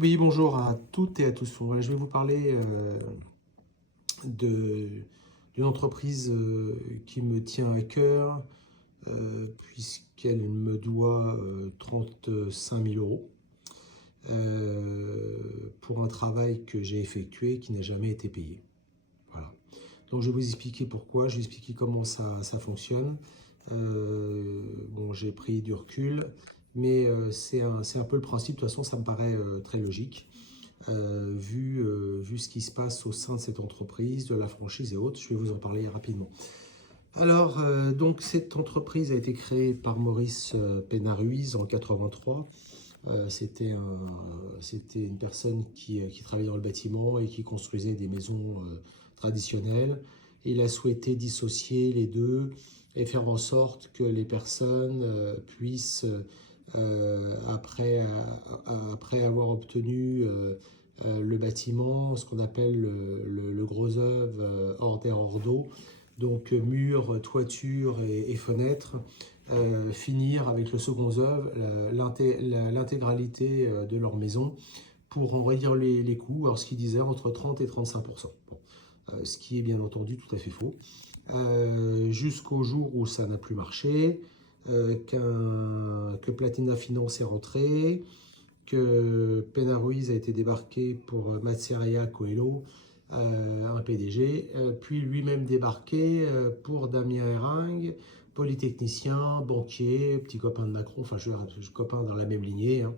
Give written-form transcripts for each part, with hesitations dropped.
Oui, bonjour à toutes et à tous. Voilà, je vais vous parler d'une entreprise qui me tient à cœur, puisqu'elle me doit 35 000 euros pour un travail que j'ai effectué qui n'a jamais été payé. Voilà. Donc je vais vous expliquer pourquoi, je vais expliquer comment ça fonctionne. Bon, j'ai pris du recul, mais c'est un peu le principe. De toute façon, ça me paraît très logique. Vu ce qui se passe au sein de cette entreprise, de la franchise et autres. Je vais vous en parler rapidement. Alors, donc cette entreprise a été créée par Maurice Pénaruiz en 83. C'était une personne qui travaillait dans le bâtiment et qui construisait des maisons traditionnelles. Il a souhaité dissocier les deux et faire en sorte que les personnes puissent, après avoir obtenu le bâtiment, ce qu'on appelle le gros œuvre hors d'air, hors d'eau, donc murs, toiture et fenêtres, finir avec le second œuvre, l'intégralité de leur maison pour en réduire les coûts, alors ce qu'ils disaient entre 30 et 35%. Bon, ce qui est bien entendu tout à fait faux. Jusqu'au jour où ça n'a plus marché, que Platina Finance est rentré, que Pénaruiz a été débarqué pour Matseria Coelho, un PDG, puis lui-même débarqué pour Damien Herring, polytechnicien, banquier, petit copain de Macron, enfin je suis copain dans la même lignée, hein.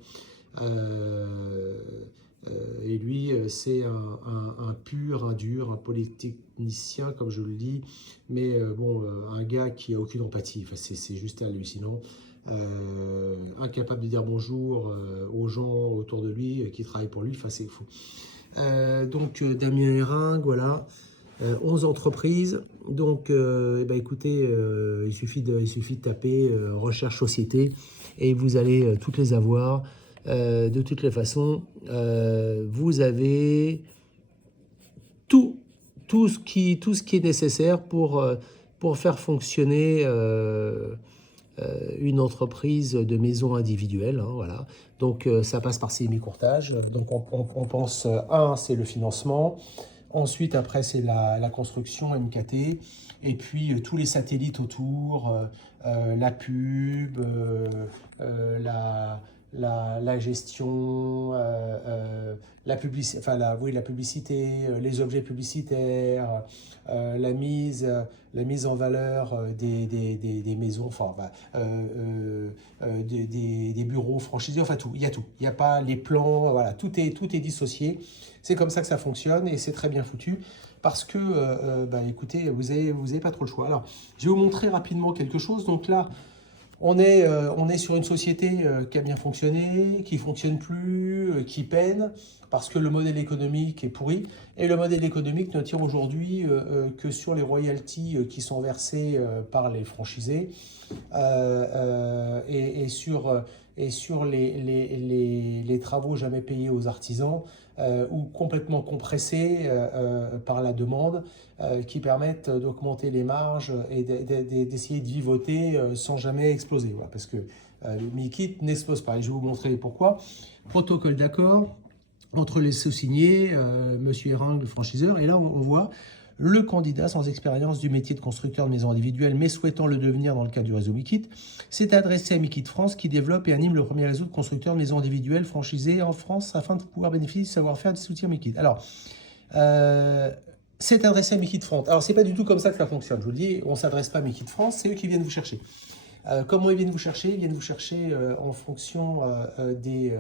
Et lui, c'est un pur, un dur, un polytechnicien, comme je le dis, mais bon, un gars qui n'a aucune empathie, enfin, c'est juste hallucinant. Incapable de dire bonjour aux gens autour de lui qui travaillent pour lui, enfin, c'est fou. Donc, Damien Herring, voilà. 11 entreprises. Donc, écoutez, il suffit de taper recherche société et vous allez toutes les avoir. De toutes les façons, vous avez tout ce qui est nécessaire pour faire fonctionner une entreprise de maison individuelle, hein, voilà. Donc ça passe par ces mi-courtages. Donc on pense, c'est le financement. Ensuite, après, c'est la construction MKT. Et puis, tous les satellites autour, la pub, la gestion, la publicité, enfin, la publicité, les objets publicitaires, la mise en valeur des maisons, enfin, des bureaux franchisés, enfin tout, il y a tout. Il n'y a pas les plans, voilà, tout est dissocié. C'est comme ça que ça fonctionne et c'est très bien foutu parce que, écoutez, vous avez pas trop le choix. Alors, je vais vous montrer rapidement quelque chose. Donc là, on est sur une société qui a bien fonctionné, qui ne fonctionne plus, qui peine, parce que le modèle économique est pourri. Et le modèle économique ne tire aujourd'hui que sur les royalties qui sont versées par les franchisés et sur les travaux jamais payés aux artisans ou complètement compressés par la demande qui permettent d'augmenter les marges et d'essayer de vivoter sans jamais exploser. Voilà, parce que le Mikit n'explose pas. Et je vais vous montrer pourquoi. Protocole d'accord entre les sous-signés, Monsieur Herring, le franchiseur, et là on voit le candidat sans expérience du métier de constructeur de maisons individuelles, mais souhaitant le devenir dans le cadre du réseau Mikit, s'est adressé à Mikit France qui développe et anime le premier réseau de constructeurs de maisons individuelles franchisées en France afin de pouvoir bénéficier du savoir-faire du soutien Mikit. Alors, s'est adressé à Mikit France. Alors, c'est pas du tout comme ça que ça fonctionne. Je vous le dis, on ne s'adresse pas à Mikit France, c'est eux qui viennent vous chercher. Comment ils viennent vous chercher? Ils viennent vous chercher en fonction des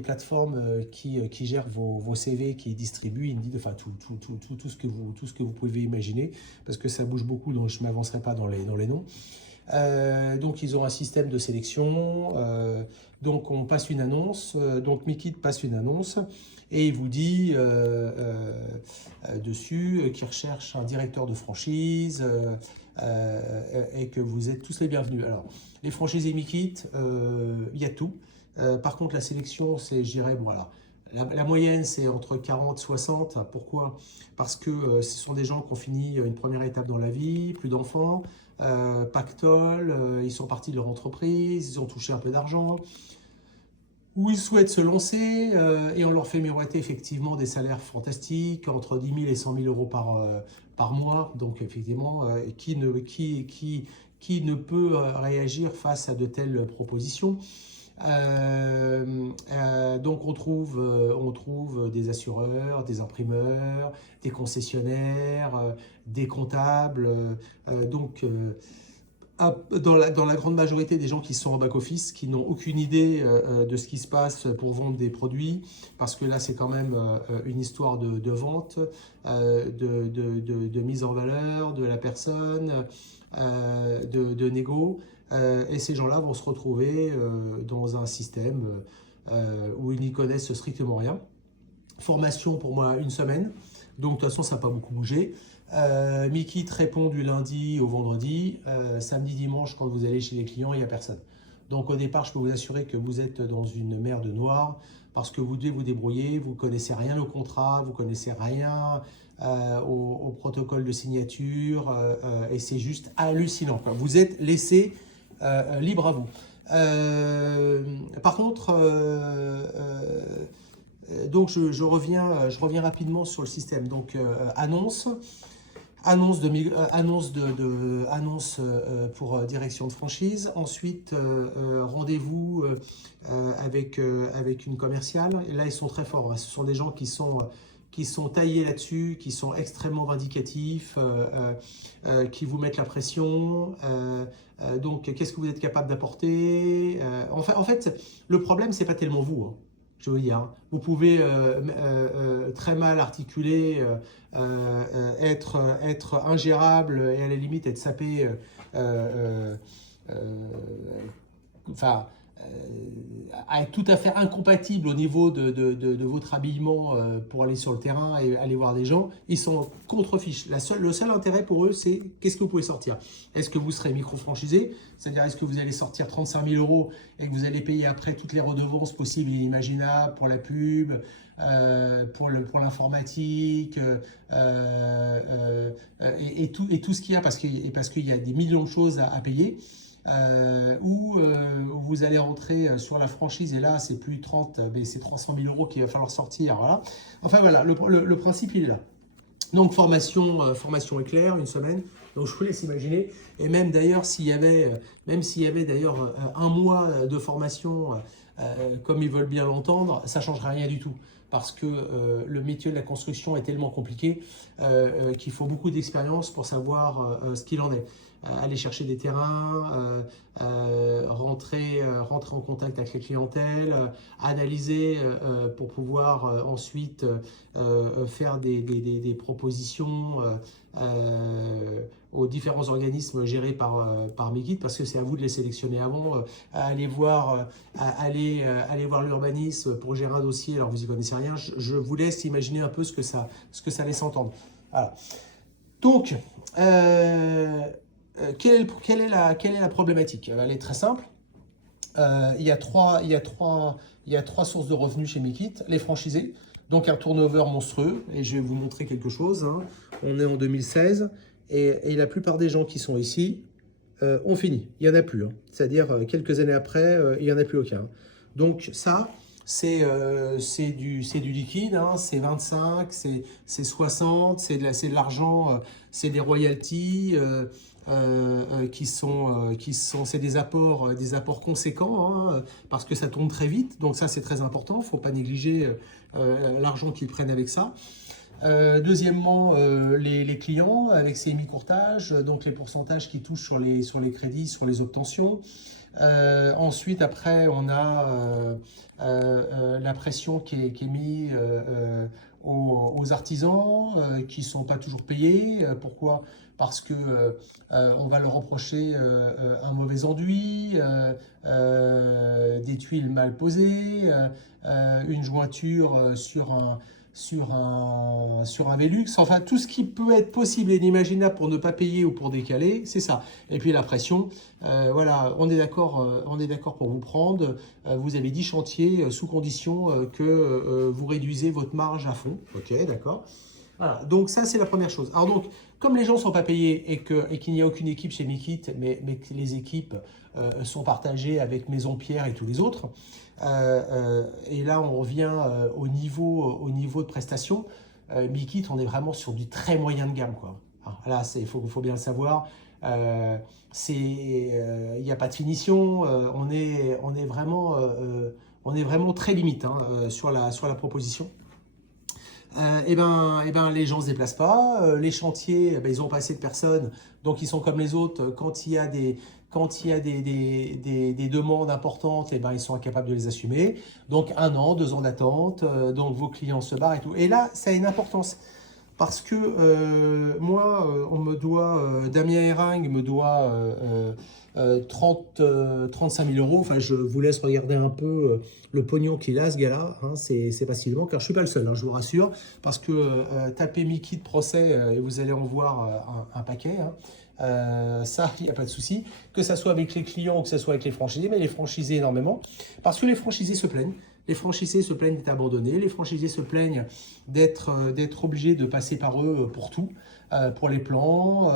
plateformes qui gèrent vos CV, qui distribuent, Indeed, enfin tout ce que vous pouvez imaginer, parce que ça bouge beaucoup, donc je ne m'avancerai pas dans les noms. Donc ils ont un système de sélection, donc on passe une annonce, donc Mikit passe une annonce, et il vous dit dessus qu'il recherche un directeur de franchise, et que vous êtes tous les bienvenus. Alors, les franchisés Mikit, il y a tout. Par contre, la sélection, c'est, je dirais, voilà. La moyenne, c'est entre 40 et 60. Pourquoi? Parce que ce sont des gens qui ont fini une première étape dans la vie, plus d'enfants, pactole, ils sont partis de leur entreprise, ils ont touché un peu d'argent. où ils souhaitent se lancer et on leur fait miroiter effectivement des salaires fantastiques, entre 10 000 et 100 000 euros par mois. Donc effectivement, qui ne peut réagir face à de telles propositions? Donc on trouve des assureurs, des imprimeurs, des concessionnaires, des comptables. Dans la grande majorité des gens qui sont en back-office, qui n'ont aucune idée de ce qui se passe pour vendre des produits, parce que là c'est quand même une histoire de vente, de mise en valeur de la personne, de négo, et ces gens-là vont se retrouver dans un système où ils n'y connaissent strictement rien. Formation pour moi 1 semaine, donc de toute façon ça n'a pas beaucoup bougé. Mikit répond du lundi au vendredi. Samedi, dimanche, quand vous allez chez les clients, il n'y a personne. Donc au départ, je peux vous assurer que vous êtes dans une mer de noir parce que vous devez vous débrouiller, vous ne connaissez rien au contrat, vous ne connaissez rien au protocole de signature et c'est juste hallucinant, quoi. Vous êtes laissé libre à vous. Par contre, donc je reviens rapidement sur le système. Donc annonce pour direction de franchise. Ensuite, rendez-vous avec une commerciale. Et là, ils sont très forts. Ce sont des gens qui sont taillés là-dessus, qui sont extrêmement vindicatifs, qui vous mettent la pression. Donc, qu'est-ce que vous êtes capable d'apporter? En fait, le problème, c'est pas tellement vous, hein. Je veux dire, vous pouvez très mal articuler, être ingérable et à la limite être sapé, enfin, être tout à fait incompatible au niveau de votre habillement pour aller sur le terrain et aller voir des gens. Ils sont contre-fiches. Le seul intérêt pour eux, c'est qu'est-ce que vous pouvez sortir. Est-ce que vous serez micro-franchisé? C'est-à-dire, est-ce que vous allez sortir 35 000 euros et que vous allez payer après toutes les redevances possibles et inimaginables pour la pub, pour l'informatique et tout ce qu'il y a parce qu'il y a des millions de choses à payer. Où vous allez rentrer sur la franchise et là c'est plus 30, mais c'est 300 000 euros qu'il va falloir sortir. Voilà. Enfin voilà, le principe il est là. Donc formation éclair, 1 semaine. Donc je vous laisse imaginer. Et même d'ailleurs s'il y avait d'ailleurs 1 mois de formation, comme ils veulent bien l'entendre, ça ne changerait rien du tout. Parce que le métier de la construction est tellement compliqué qu'il faut beaucoup d'expérience pour savoir ce qu'il en est. Aller chercher des terrains, rentrer en contact avec les clientèles, analyser pour pouvoir ensuite faire des propositions aux différents organismes gérés par Mikit, parce que c'est à vous de les sélectionner avant, aller voir l'urbanisme pour gérer un dossier, alors vous n'y connaissez rien, je vous laisse imaginer un peu ce que ça laisse entendre. Voilà. Donc, quelle est la problématique? Elle est très simple. Il y a trois sources de revenus chez Mikit. Les franchisés, donc un turnover monstrueux. Et je vais vous montrer quelque chose, hein. On est en 2016 et la plupart des gens qui sont ici ont fini. Il n'y en a plus, hein. C'est-à-dire quelques années après, il n'y en a plus aucun. Donc ça, c'est du liquide, hein. C'est 25, c'est 60, c'est de l'argent, c'est des royalties. C'est des apports conséquents, hein, parce que ça tombe très vite, donc ça c'est très important, il ne faut pas négliger l'argent qu'ils prennent avec ça. Deuxièmement, les clients avec ces mi-courtages, donc les pourcentages qui touchent sur les crédits, sur les obtentions. Ensuite, après, on a la pression qui est mise aux artisans qui ne sont pas toujours payés. Pourquoi? Parce que on va leur reprocher un mauvais enduit, des tuiles mal posées, une jointure sur un Velux, enfin tout ce qui peut être possible et inimaginable pour ne pas payer ou pour décaler, c'est ça. Et puis la pression, voilà, on est d'accord pour vous prendre. Vous avez 10 chantiers sous condition que vous réduisez votre marge à fond. Ok, d'accord. Voilà, donc ça c'est la première chose. Alors donc, comme les gens ne sont pas payés et qu'il n'y a aucune équipe chez Mikit, mais que les équipes sont partagées avec Maison Pierre et tous les autres, et là on revient au niveau de prestation, Mikit on est vraiment sur du très moyen de gamme, quoi. Alors, là, faut bien le savoir. Il n'y a pas de finition, on est vraiment très limite hein, sur la proposition. Les gens ne se déplacent pas, les chantiers, ils n'ont pas assez de personnes, donc ils sont comme les autres, quand il y a des demandes importantes, ils sont incapables de les assumer, donc 1 an, 2 ans d'attente, donc vos clients se barrent et tout. Et là, ça a une importance, parce que moi, on me doit, Damien Herring me doit 35 000 euros. Enfin, je vous laisse regarder un peu le pognon qu'il a, ce gars-là. Hein, c'est facilement, car je ne suis pas le seul, hein, je vous rassure. Parce que tapez Mikit procès et vous allez en voir un paquet. Hein. Ça, il n'y a pas de souci. Que ça soit avec les clients ou que ça soit avec les franchisés, mais les franchisés énormément. Parce que les franchisés se plaignent. Les franchisés se plaignent d'être abandonnés, les franchisés se plaignent d'être obligés de passer par eux pour tout, pour les plans,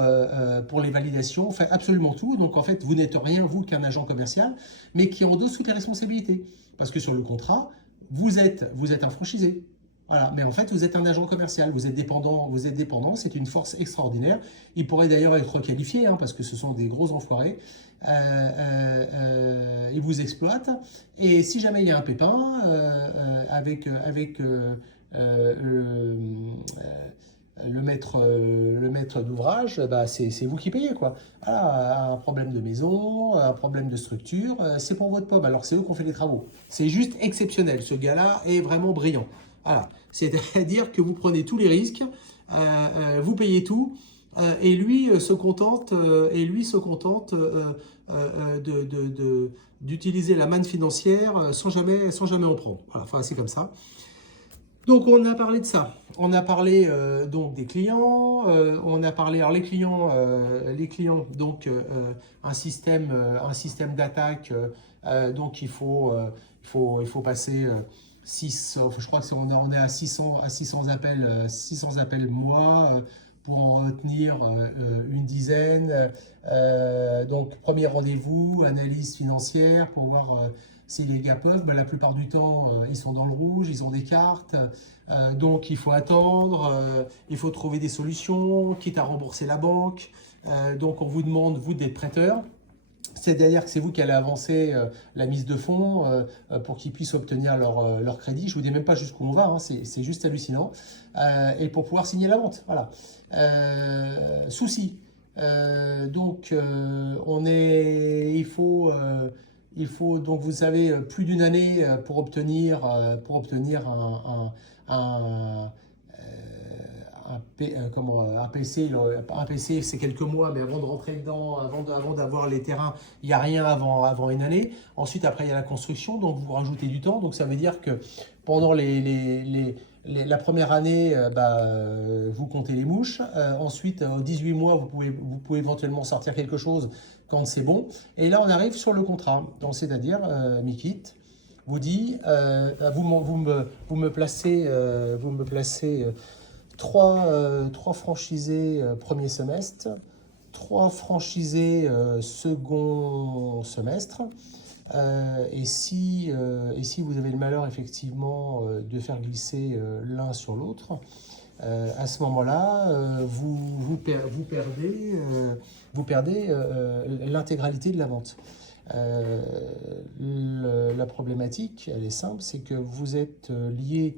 pour les validations, enfin absolument tout. Donc en fait, vous n'êtes rien, vous, qu'un agent commercial, mais qui endosse toutes les responsabilités. Parce que sur le contrat, vous êtes un franchisé. Voilà, mais en fait, vous êtes un agent commercial, vous êtes dépendant, c'est une force extraordinaire. Il pourrait d'ailleurs être requalifié, hein, parce que ce sont des gros enfoirés. Ils vous exploitent. Et si jamais il y a un pépin avec le maître d'ouvrage, c'est vous qui payez, quoi. Voilà, un problème de maison, un problème de structure, c'est pour votre pomme. Alors c'est eux qui ont fait les travaux. C'est juste exceptionnel. Ce gars-là est vraiment brillant. Voilà, c'est-à-dire que vous prenez tous les risques, vous payez tout, et lui se contente, d'utiliser la manne financière sans jamais en prendre. Voilà, enfin c'est comme ça. Donc on a parlé de ça, on a parlé donc des clients, on a parlé alors les clients donc un système d'attaque, donc il faut passer 6, je crois que on est à 600 appels 600 appels mois pour en retenir une dizaine. Donc premier rendez-vous, analyse financière pour voir si les gars peuvent. La plupart du temps, ils sont dans le rouge, ils ont des cartes. Donc il faut attendre, il faut trouver des solutions, quitte à rembourser la banque. Donc on vous demande, vous, d'être prêteur. C'est-à-dire que c'est vous qui allez avancer la mise de fonds pour qu'ils puissent obtenir leur crédit. Je ne vous dis même pas jusqu'où on va, hein, c'est juste hallucinant. Et pour pouvoir signer la vente. Voilà. Souci. Il faut donc, vous savez, plus d'1 année pour obtenir un PC. Un PC, c'est quelques mois, mais avant de rentrer dedans, avant d'avoir les terrains, il n'y a rien avant 1 année. Ensuite, après, il y a la construction, donc vous rajoutez du temps. Donc ça veut dire que pendant la première année, vous comptez les mouches. Ensuite, 18 mois, vous pouvez éventuellement sortir quelque chose quand c'est bon. Et là, on arrive sur le contrat. Donc, c'est-à-dire, Mikit vous dit, vous me placez 3 franchisés premier semestre, 3 franchisés second semestre. Et si vous avez le malheur effectivement de faire glisser l'un sur l'autre, à ce moment-là, vous perdez l'intégralité de la vente. La problématique, elle est simple, c'est que vous êtes lié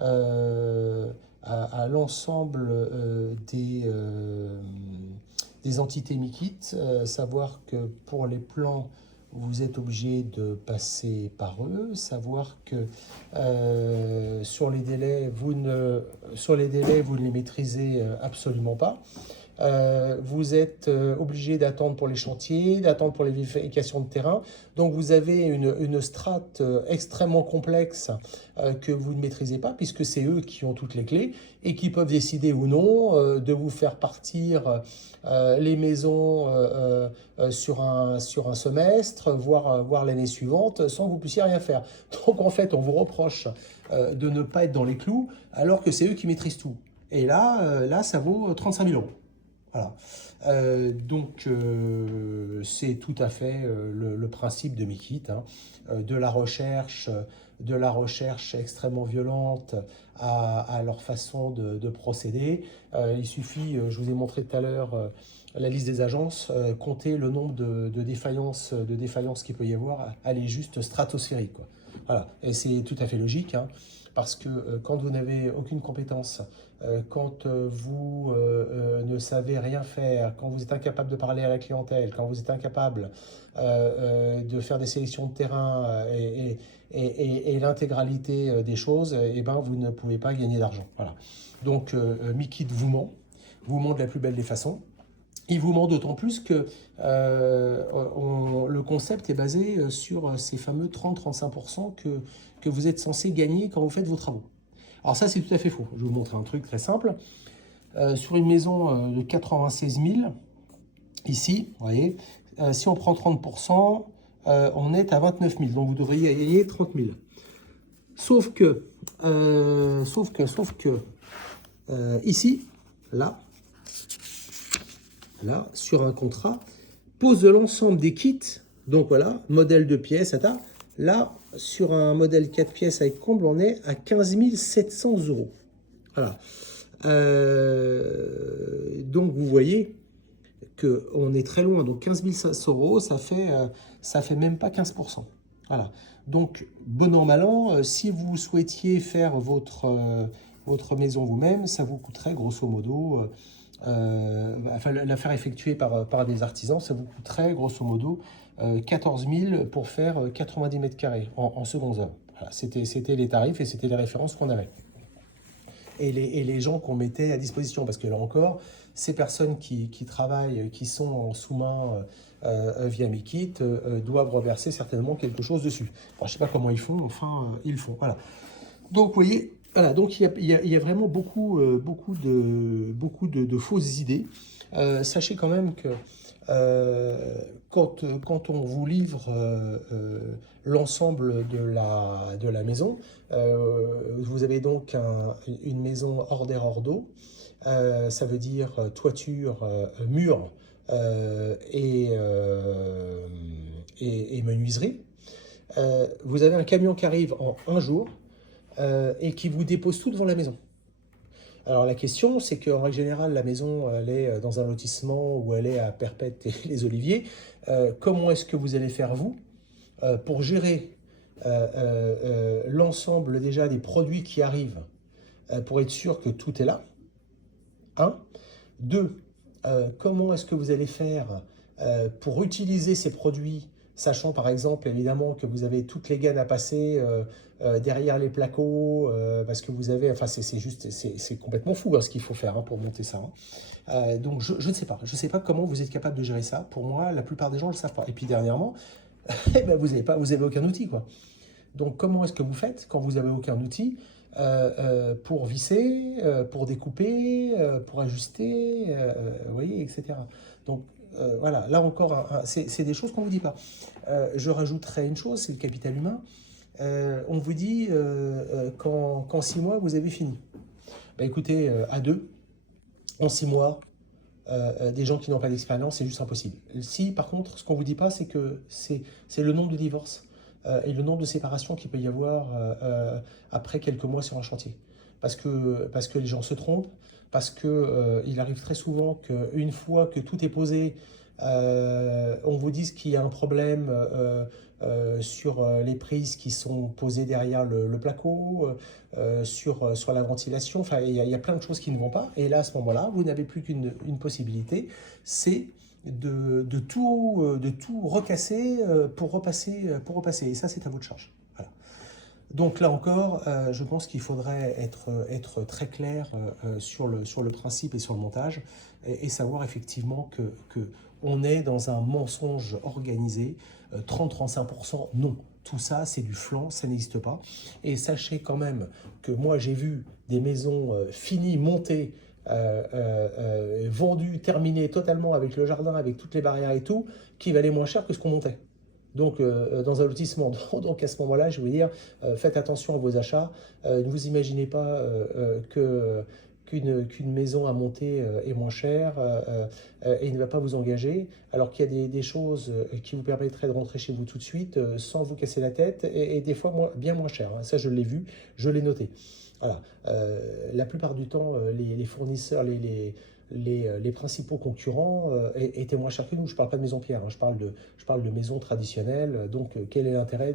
à l'ensemble des entités Mikit, savoir que pour les plans, vous êtes obligé de passer par eux, savoir que sur les délais, vous ne les maîtrisez absolument pas. Vous êtes obligé d'attendre pour les chantiers, d'attendre pour les vérifications de terrain. Donc vous avez une strate extrêmement complexe que vous ne maîtrisez pas, puisque c'est eux qui ont toutes les clés et qui peuvent décider ou non de vous faire partir les maisons sur un semestre, voire l'année suivante, sans que vous puissiez rien faire. Donc en fait, on vous reproche de ne pas être dans les clous, alors que c'est eux qui maîtrisent tout. Et là ça vaut 35 000 euros. Voilà. C'est tout à fait le principe de Meekit, hein, de la recherche extrêmement violente à leur façon de procéder. Il suffit, je vous ai montré tout à l'heure la liste des agences, compter le nombre de défaillances qu'il peut y avoir, elle est juste stratosphérique, quoi. Voilà, et c'est tout à fait logique, hein, parce que quand vous n'avez aucune compétence, quand vous ne savez rien faire, quand vous êtes incapable de parler à la clientèle, quand vous êtes incapable de faire des sélections de terrain et l'intégralité des choses, eh ben, vous ne pouvez pas gagner d'argent. Voilà. Donc Meekit vous ment de la plus belle des façons. Il vous ment d'autant plus que le concept est basé sur ces fameux 30-35% que vous êtes censé gagner quand vous faites vos travaux. Alors ça, c'est tout à fait faux. Je vais vous montrer un truc très simple. Sur une maison de 96 000, ici, vous voyez, si on prend 30%, on est à 29 000. Donc vous devriez gagner 30 000. Sauf que ici, là, sur un contrat, pose de l'ensemble des kits, donc voilà, modèle de pièces, là, sur un modèle 4 pièces avec comble, on est à 15 700 euros. Voilà. Donc vous voyez qu'on est très loin, donc 15 500 euros, ça fait même pas 15%. Voilà. Donc, bon an, mal an, si vous souhaitiez faire votre maison vous-même, ça vous coûterait grosso modo, enfin la faire effectuer par des artisans, ça vous coûterait grosso modo 14 000 pour faire 90 mètres carrés en secondes œuvres. Voilà, c'était les tarifs et c'était les références qu'on avait. Et les gens qu'on mettait à disposition, parce que là encore, ces personnes qui travaillent, qui sont en sous-main via Meekit, doivent reverser certainement quelque chose dessus. Alors, je ne sais pas comment ils font, enfin, ils le font. Voilà. Donc, vous voyez, voilà, donc il y a vraiment beaucoup de fausses idées. Sachez quand même que quand on vous livre l'ensemble de la maison, vous avez donc une maison hors d'air, hors d'eau. Ça veut dire toiture, mur et menuiserie. Vous avez un camion qui arrive en un jour et qui vous dépose tout devant la maison. Alors la question, c'est qu'en règle générale, la maison, elle est dans un lotissement où elle est à Perpète et les Oliviers. Comment est-ce que vous allez faire, vous, pour gérer l'ensemble déjà des produits qui arrivent, pour être sûr que tout est là? 1. 2. Comment est-ce que vous allez faire pour utiliser ces produits, sachant par exemple évidemment que vous avez toutes les gaines à passer derrière les placos, parce que vous avez, enfin c'est complètement fou hein, ce qu'il faut faire hein, pour monter ça. Hein. Donc je ne sais pas, comment vous êtes capable de gérer ça. Pour moi, la plupart des gens ne le savent pas. Et puis dernièrement, eh ben, vous avez aucun outil quoi. Donc comment est-ce que vous faites quand vous n'avez aucun outil pour visser, pour découper, pour ajuster, vous voyez, etc. Donc voilà, là encore, c'est des choses qu'on ne vous dit pas. Je rajouterai une chose, c'est le capital humain. On vous dit qu'en 6 mois, vous avez fini. Bah, écoutez, à 2, en 6 mois, des gens qui n'ont pas d'expérience, c'est juste impossible. Si, par contre, ce qu'on ne vous dit pas, c'est que c'est le nombre de divorces et le nombre de séparations qu'il peut y avoir après quelques mois sur un chantier. Parce que les gens se trompent, parce qu'il arrive très souvent qu'une fois que tout est posé, on vous dise qu'il y a un problème sur les prises qui sont posées derrière le placo, sur la ventilation. Enfin, il y a plein de choses qui ne vont pas. Et là, à ce moment-là, vous n'avez plus qu'une possibilité, c'est de tout recasser pour repasser. Et ça, c'est à votre charge. Voilà. Donc là encore, je pense qu'il faudrait être très clair sur le principe et sur le montage et savoir effectivement que on est dans un mensonge organisé. 30-35%, non. Tout ça, c'est du flan, ça n'existe pas. Et sachez quand même que moi, j'ai vu des maisons finies, montées, vendues, terminées totalement avec le jardin, avec toutes les barrières et tout, qui valaient moins cher que ce qu'on montait. Donc, dans un lotissement. Donc, à ce moment-là, je veux dire, faites attention à vos achats. Ne vous imaginez pas qu'une maison à monter est moins chère et ne va pas vous engager, alors qu'il y a des choses qui vous permettraient de rentrer chez vous tout de suite sans vous casser la tête et des fois bien moins cher. Hein. Ça, je l'ai vu, je l'ai noté. Voilà. La plupart du temps, les fournisseurs, les principaux concurrents étaient moins chers que nous. Je ne parle pas de maison pierre, hein, je parle de maisons traditionnelles. Donc, quel est l'intérêt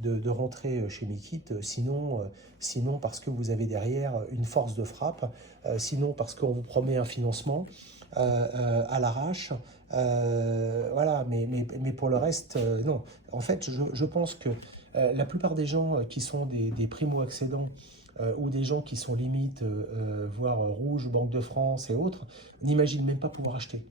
de rentrer chez Mikit sinon parce que vous avez derrière une force de frappe, sinon parce qu'on vous promet un financement à l'arrache. Voilà, mais pour le reste, non. En fait, je pense que la plupart des gens qui sont des primo-accédants ou des gens qui sont limite, voire Rouge, Banque de France et autres, n'imaginent même pas pouvoir acheter.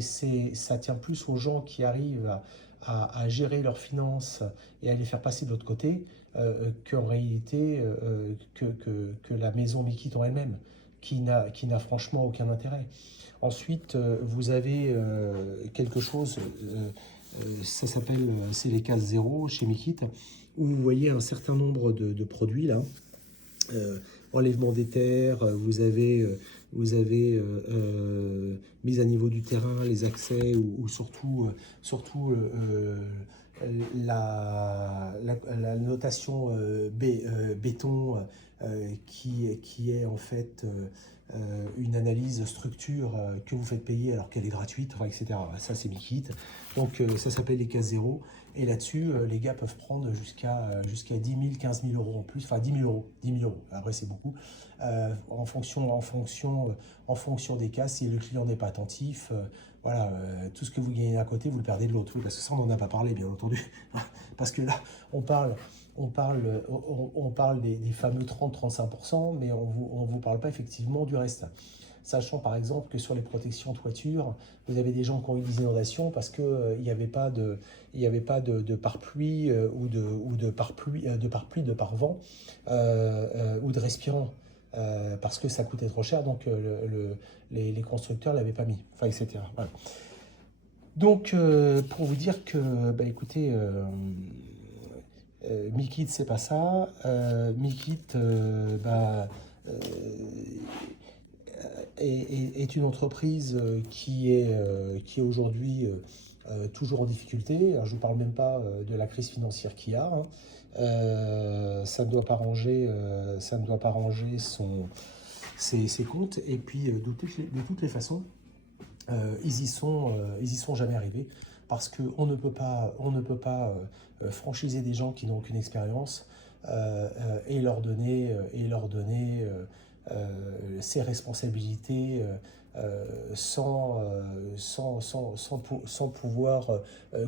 Ça tient plus aux gens qui arrivent à gérer leurs finances et à les faire passer de l'autre côté qu'en réalité que la maison Mikit en elle-même, qui n'a franchement aucun intérêt. Ensuite, vous avez quelque chose, ça s'appelle, c'est les cases zéro chez Mikit, où vous voyez un certain nombre de produits là. Enlèvement des terres, vous avez mise à niveau du terrain, les accès ou surtout la notation béton qui est en fait une analyse structure que vous faites payer alors qu'elle est gratuite, enfin, etc. Ça, c'est Mikit. Donc, ça s'appelle les cases zéro. Et là-dessus, les gars peuvent prendre jusqu'à 10 000, 15 000 euros en plus. Enfin, 10 000 euros. 10 000 euros. Après, c'est beaucoup. En fonction des cas, si le client n'est pas attentif, voilà, tout ce que vous gagnez d'un côté, vous le perdez de l'autre. Oui, parce que ça, on n'en a pas parlé, bien entendu. Parce que là, on parle des fameux 30-35%, mais on ne vous parle pas effectivement du reste. Sachant par exemple que sur les protections toiture, vous avez des gens qui ont eu des inondations parce qu'il n'y avait pas de pare-pluie ou de pare-pluie, de pare-vent ou de respirant. Parce que ça coûtait trop cher, donc les constructeurs ne l'avaient pas mis, enfin, etc. Voilà. Donc, pour vous dire que, bah, écoutez, Mikit, c'est pas ça. Mikit, est une entreprise qui est aujourd'hui toujours en difficulté. Alors, je ne vous parle même pas de la crise financière qu'il y a. Hein. Ça ne doit pas ranger, ses comptes. Et puis, de toutes les façons, ils y sont jamais arrivés parce qu'on ne peut pas franchiser des gens qui n'ont aucune expérience et leur donner ses responsabilités sans pouvoir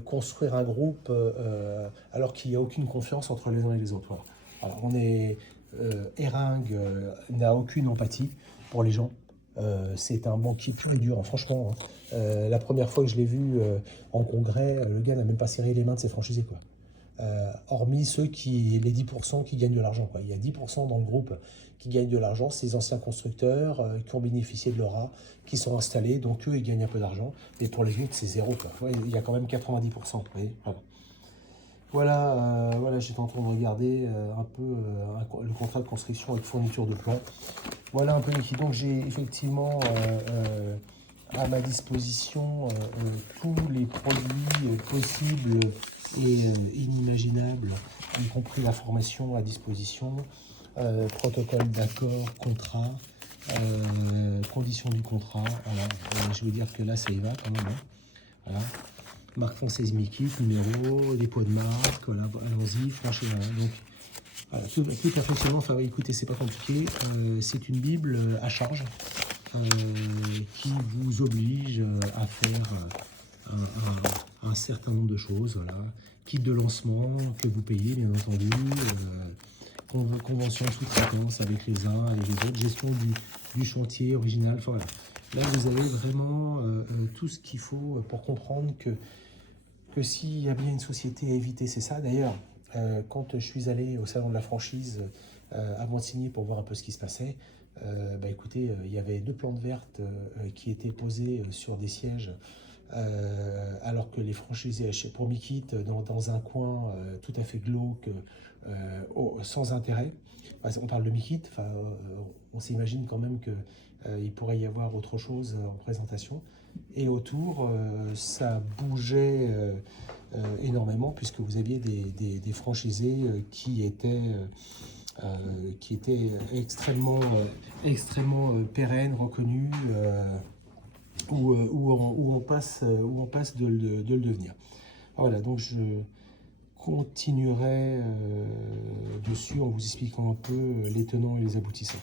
construire un groupe alors qu'il n'y a aucune confiance entre les uns et les autres. Voilà. Alors, Ering n'a aucune empathie pour les gens. C'est un banquier pur et dur, hein, franchement. Hein. La première fois que je l'ai vu en congrès, le gars n'a même pas serré les mains de ses franchisés, quoi. Hormis les 10% qui gagnent de l'argent. Il y a 10% dans le groupe qui gagnent de l'argent, ces anciens constructeurs qui ont bénéficié de l'ORA, qui sont installés, donc eux, ils gagnent un peu d'argent. Mais pour les autres, c'est zéro. Quoi. Ouais, il y a quand même 90%. Vous voyez, voilà, j'étais en train de regarder un peu le contrat de construction avec fourniture de plans. Voilà un peu Mikit. Donc j'ai effectivement à ma disposition tous les produits possibles et inimaginables, y compris la formation à disposition, protocole d'accord, contrat, conditions du contrat. Voilà. Je veux dire que là, ça y va quand même. Hein. Voilà. Marque française Mikit, numéro, dépôt de marque, voilà, allons-y, franchement. Donc, voilà, tout un fonctionnement, enfin, écoutez, c'est pas compliqué. C'est une Bible à charge qui vous oblige à faire un certain nombre de choses. Voilà. Kit de lancement que vous payez, bien entendu. Convention de sous-traitance avec les uns et les autres. Gestion du chantier original. Enfin, voilà. Là, vous avez vraiment tout ce qu'il faut pour comprendre que s'il y a bien une société à éviter, c'est ça. D'ailleurs, quand je suis allé au salon de la franchise à Montigny pour voir un peu ce qui se passait, écoutez, il y avait 2 plantes vertes qui étaient posées sur des sièges alors que les franchisés pour Mikit dans un coin tout à fait glauque, sans intérêt. Enfin, on parle de Mikit, enfin, on s'imagine quand même qu'il pourrait y avoir autre chose en présentation. Et autour, ça bougeait énormément puisque vous aviez des franchisés qui étaient extrêmement pérennes, reconnus, où on passe de le devenir. Voilà, donc je continuerai dessus en vous expliquant un peu les tenants et les aboutissants.